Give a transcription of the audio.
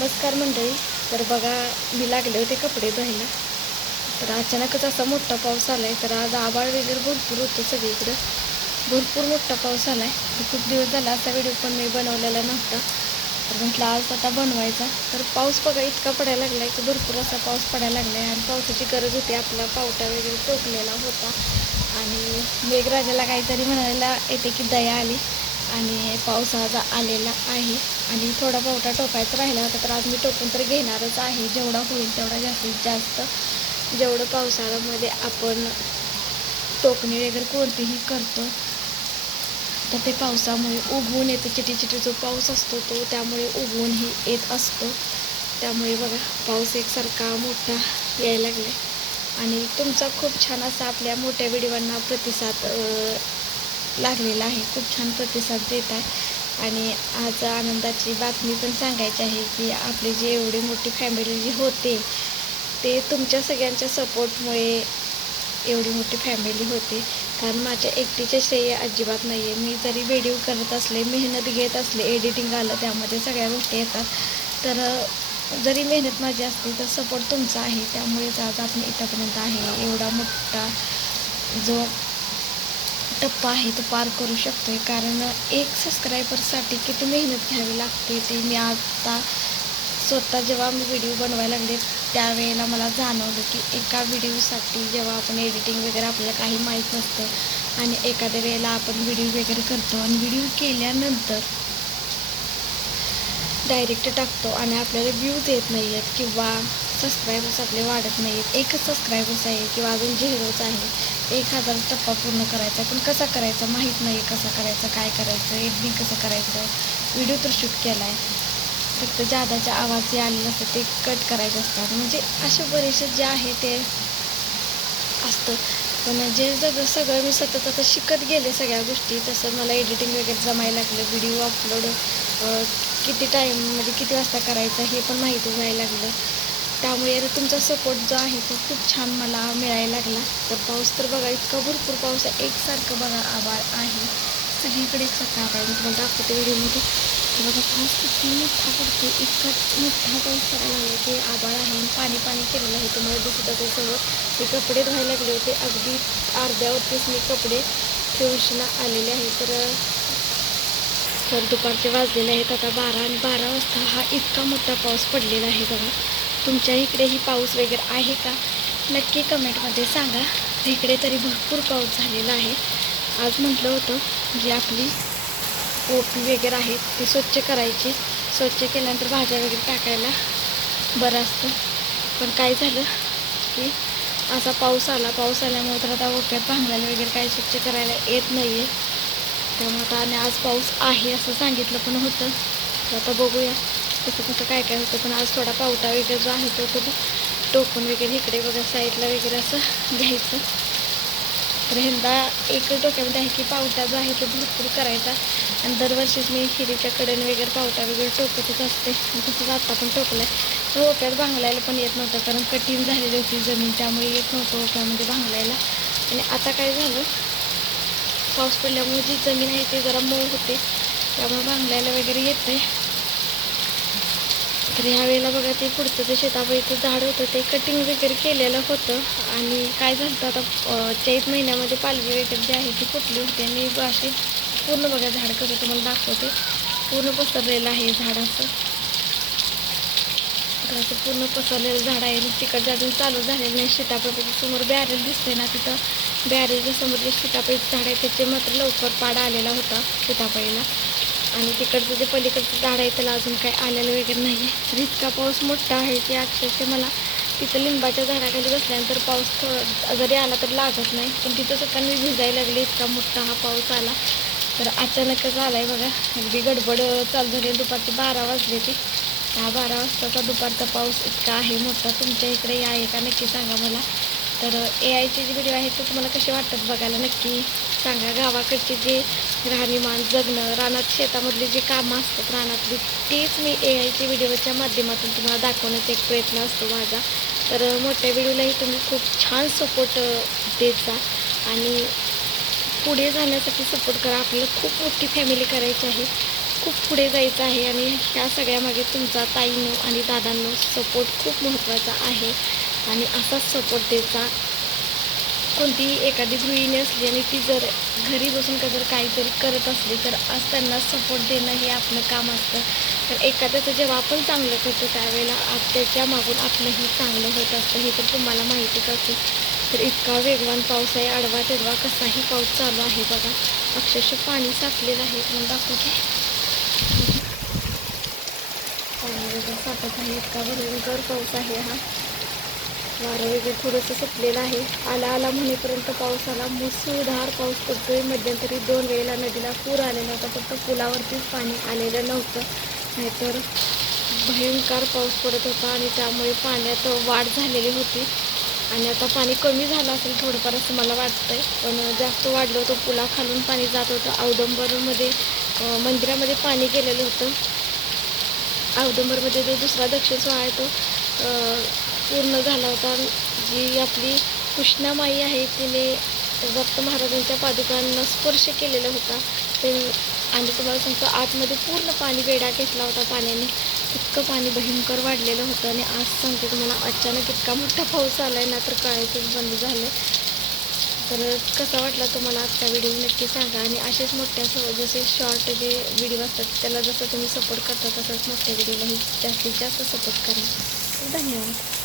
नमस्कार मंडळी. तर बघा, मी लागले होते कपडे धुवायला, तर अचानकच असा मोठा पाऊस आला आहे. तर आज आभाळ वगैरे भरपूर होतं सगळीकडं, भरपूर मोठा पाऊस आला आहे. खूप दिवस झाला असा व्हिडिओ पण मी बनवलेला नव्हता, तर म्हटलं आज आता बनवायचा. तर पाऊस बघा इतका पडायला लागला आहे की भरपूर असा पाऊस पडायला लागला आहे आणि पावसाची गरज होती. आपला पावटा वगैरे टोकलेला होता आणि मेघराजाला काहीतरी म्हणायला येते की दया आली आणि पाऊस आज आलेला आहे. आणि थोडा पावटा टोकायचा राहिला होता, तर आज मी टोकून तर घेणारच आहे. जेवढा होईल तेवढा जास्तीत जास्त, जेवढं पावसाळ्यामध्ये आपण टोकणी वगैरे कोणतीही करतो तर ते पावसामुळे उगवून येतं. चिटी जो पाऊस असतो तो त्यामुळे उगवूनही येत असतो. त्यामुळे बघा पाऊस एकसारखा मोठा यायला लागला आणि तुमचा खूप छान असा आपल्या मोठ्या व्हिडिओंना प्रतिसाद लागलेला आहे. खूप छान प्रतिसाद देत आहे आणि आज आनंदाची बातमी पण सांगायची आहे की आपली जी एवढी मोठी फॅमिली जी होते ते तुमच्या सगळ्यांच्या सपोर्टमुळे एवढी मोठी फॅमिली होते. कारण माझ्या एकटीचे श्रेय अजिबात नाही आहे. मी जरी व्हिडिओ करत असले, मेहनत घेत असले, एडिटिंग आलं त्यामध्ये सगळ्या गोष्टी येतात, तर जरी मेहनत माझी असते तर सपोर्ट तुमचा आहे. त्यामुळेच आज आपण इथंपर्यंत आहे. एवढा मोठा जो टप्पा आहे तो पार करू शकतो आहे. कारण एक सबस्क्रायबरसाठी किती मेहनत घ्यावी लागते ते मी आता स्वतः जेव्हा मी व्हिडिओ बनवायला लागले त्यावेळेला मला जाणवलं की एका व्हिडिओसाठी जेव्हा आपण एडिटिंग वगैरे आपल्याला काही माहीत नसतं आणि एखाद्या वेळेला आपण व्हिडिओ वगैरे करतो आणि व्हिडिओ केल्यानंतर डायरेक्ट टाकतो आणि आपल्याला व्ह्यूज येत नाही आहेत किंवा सबस्क्रायबर्स आपले वाढत नाही आहेत. एकच सबस्क्रायबर्स आहे किंवा अजून झिरोच आहे. 1000 टप्पा पूर्ण करायचा पण कसा करायचा माहीत नाही. कसा करायचं, काय करायचं, एडिटिंग कसं करायचं. व्हिडिओ तर शूट केला आहे, फक्त जादाचा आवाज जे आलेला असतं ते कट करायचे असतात. म्हणजे असे बरेचसे जे आहे ते असतं. पण जे सगळं मी सतत आता शिकत गेले सगळ्या गोष्टी. तसं मला एडिटिंग वगैरे जमायला लागलं. व्हिडिओ अपलोड किती टाईम म्हणजे किती वाजता करायचं हे पण माहिती व्हायला लागलं. त्यामुळे आता तुमचा सपोर्ट जो आहे तो खूप छान मला मिळायला लागला. तर पाऊस तर बघा इतका भरपूर पाऊस आहे. एकसारखं बघा आभाळ आहे सगळीकडे, एकसारखं आभाळ. मी तुम्हाला दाखवते व्हिडिओमध्ये. तर बघा पाऊस किती मोठा पडतो, इतका मोठा पाऊस पडायला लागला की आभाळ आहे आणि पाणी केलेलं आहे. तुम्हाला दिसत असेल सगळं. मी कपडे धुवायला लागले होते, अगदी अर्ध्यावरतीच मी कपडे ठेवून आलेले आहे. तर दुपारचे वाजलेले आहेत आता 12 आणि 12 वाजता हा इतका मोठा पाऊस पडलेला आहे. बघा तुमच्या इकडेही पाऊस वगैरे आहे का नक्की कमेंटमध्ये सांगा. इकडे तरी भरपूर पाऊस झालेला आहे. आज म्हटलं होतं जी आपली ओपी वगैरे आहे ती स्वच्छ करायची. स्वच्छ केल्यानंतर भाज्या वगैरे टाकायला बरं असतं. पण काय झालं की असा पाऊस आल्यामुळे तर आता ओप्यात भांगल्याला वगैरे काही स्वच्छ करायला येत नाही आहे. त्यामुळे आता आणि आज पाऊस आहे असं सांगितलं पण होतं. तर आता बघूया कसं काय होतं. पण आज थोडा पावटा वगैरे जो आहे तो कधी टोकून वगैरे इकडे बघा साईडला वगैरे असं घ्यायचं. तर यंदा एक डोक्यामध्ये आहे की पावटा जो आहे तो भरपूर करायचा आणि दरवर्षीच मी हिरीच्या कडेने वगैरे पावटा वगैरे टोकतच असते. तसंच आता पण टोकलं आहे. तर ओप्यात भांगलायला पण येत नव्हतं कारण कठीण झालेली होती जमीन, त्यामुळे येत नव्हतं ओप्यामध्ये भांगलायला. आणि आता काय झालं, पाऊस पडल्यामुळे जी जमीन आहे ती जरा मऊ होते, त्यामुळे भांगलायला वगैरे येते. तर ह्यावेळेला बघा ते पुढचं जे शेताबाईचं झाड होतं ते कटिंग वगैरे केलेलं होतं आणि काय झालं आता चैत महिन्यामध्ये पालवी वगैरे जी आहे ती फुटली होती आणि अशी पूर्ण बघा झाड कसं तुम्हाला दाखवते, पूर्ण पसरलेलं आहे झाड असं. तर असं पूर्ण पसरलेलं झाड आहे. तिकडच्या अजून चालू झालेलं नाही. सीताफळाच्या समोर बॅरेल दिसते ना, तिथं बॅरेलच्या समोर जे सीताफळाचं झाड आहे त्याचे मात्र लवकर पाडा आलेला होता सीताफळीला. आणि तिकडचं जे पलीकडचं झाड आहे त्याला अजून काही आलेलं वगैरे नाही आहे. तर इतका पाऊस मोठा आहे की अक्षरशः मला तिथं लिंबाच्या झाडाखाली बसल्यानंतर पाऊस जरी आला तर लागत नाही. पण तिथं सुद्धा मी भिजायला लागले, इतका मोठा हा पाऊस आला. तर अचानकच आला आहे बघा. अगदी गडबड चालू झाली. दुपारचे 12 वाजले ते. 12 वाजताचा दुपारचा पाऊस इतका आहे मोठा. तुमच्या इकडे आहे का नक्की सांगा मला. तर AIचे जे व्हिडिओ आहेत ते तुम्हाला कसे वाटतात बघायला नक्की सांगा. गावाकडचे जे राहणीमान, जगणं, रानात शेतामधले जे कामं असतात रानातली तेच मी AIचे व्हिडिओच्या माध्यमातून तुम्हाला दाखवण्याचा एक प्रयत्न असतो माझा. तर मोठ्या व्हिडिओलाही तुम्ही खूप छान सपोर्ट देत जा आणि पुढे जाण्यासाठी सपोर्ट करा. आपल्याला खूप मोठी फॅमिली करायची आहे. खूप पुढे जायचं आहे आणि ह्या सगळ्यामागे तुमचा ताईंनो आणि दादांनो सपोर्ट खूप महत्त्वाचा आहे आणि असाच सपोर्ट द्यायचा. कोणतीही एखादी गृहिणी असली आणि ती जर घरी बसून का जर काहीतरी करत असली तर आज त्यांना सपोर्ट देणं हे आपलं काम असतं. तर एखाद्याचं जेव्हा आपण चांगलं करतो त्यावेळेला त्याच्या मागून आपलंही चांगलं होत असतं, हे तर तुम्हाला माहितीच असेल. तर इतका वेगवान पाऊस आहे, आडवा तेडवा कसाही पाऊस चालू आहे बघा. अक्षरशः पाणी साचलेलं आहे. म्हणून दाखवते पाणी वगैरे साठत आहे. इतका भयंकर पाऊस आहे हा. वारं वगैरे थोडंसं सुटलेलं आहे. आला म्हणेपर्यंत पाऊस आला. मुसळधार पाऊस पडतोय. मध्यंतरी 2 वेळेला नदीला पूर आलेला होता, फक्त पुलावरतीच पाणी आलेलं नव्हतं, नाहीतर भयंकर पाऊस पडत होता आणि त्यामुळे पाण्यात वाढ झालेली होती. आणि आता पाणी कमी झालं असेल थोडंफार असं मला वाटतंय, पण जास्त वाढलं होतं. पुलाखालून पाणी जात होतं. औदुंबरमध्ये मंदिरामध्ये पाणी गेलेलं होतं. औदुंबरमध्ये जो दुसरा दक्षिण सोहळा आहे तो पूर्ण झाला होता. जी आपली कृष्णामाई आहे तिने दत्त महाराजांच्या पादुकांना स्पर्श केलेला होता ते. आणि तुम्हाला सांगतो आतमध्ये पूर्ण पाणी वेढा घेतला होता पाण्याने. इतकं पाणी भयंकर वाढलेलं होतं. आणि आज सांगते तुम्हाला अचानक इतका मोठा पाऊस आला आहे ना, तर कळायचंच बंद झालं. तर कसा वाटला तुम्हाला आजचा व्हिडिओ नक्की सांगा. आणि असेच मोठ्या जसे शॉर्ट जे व्हिडिओ असतात त्याला जसं तुम्ही सपोर्ट करता तसंच मोठ्या व्हिडिओलाही जास्तीत जास्त सपोर्ट करा. धन्यवाद.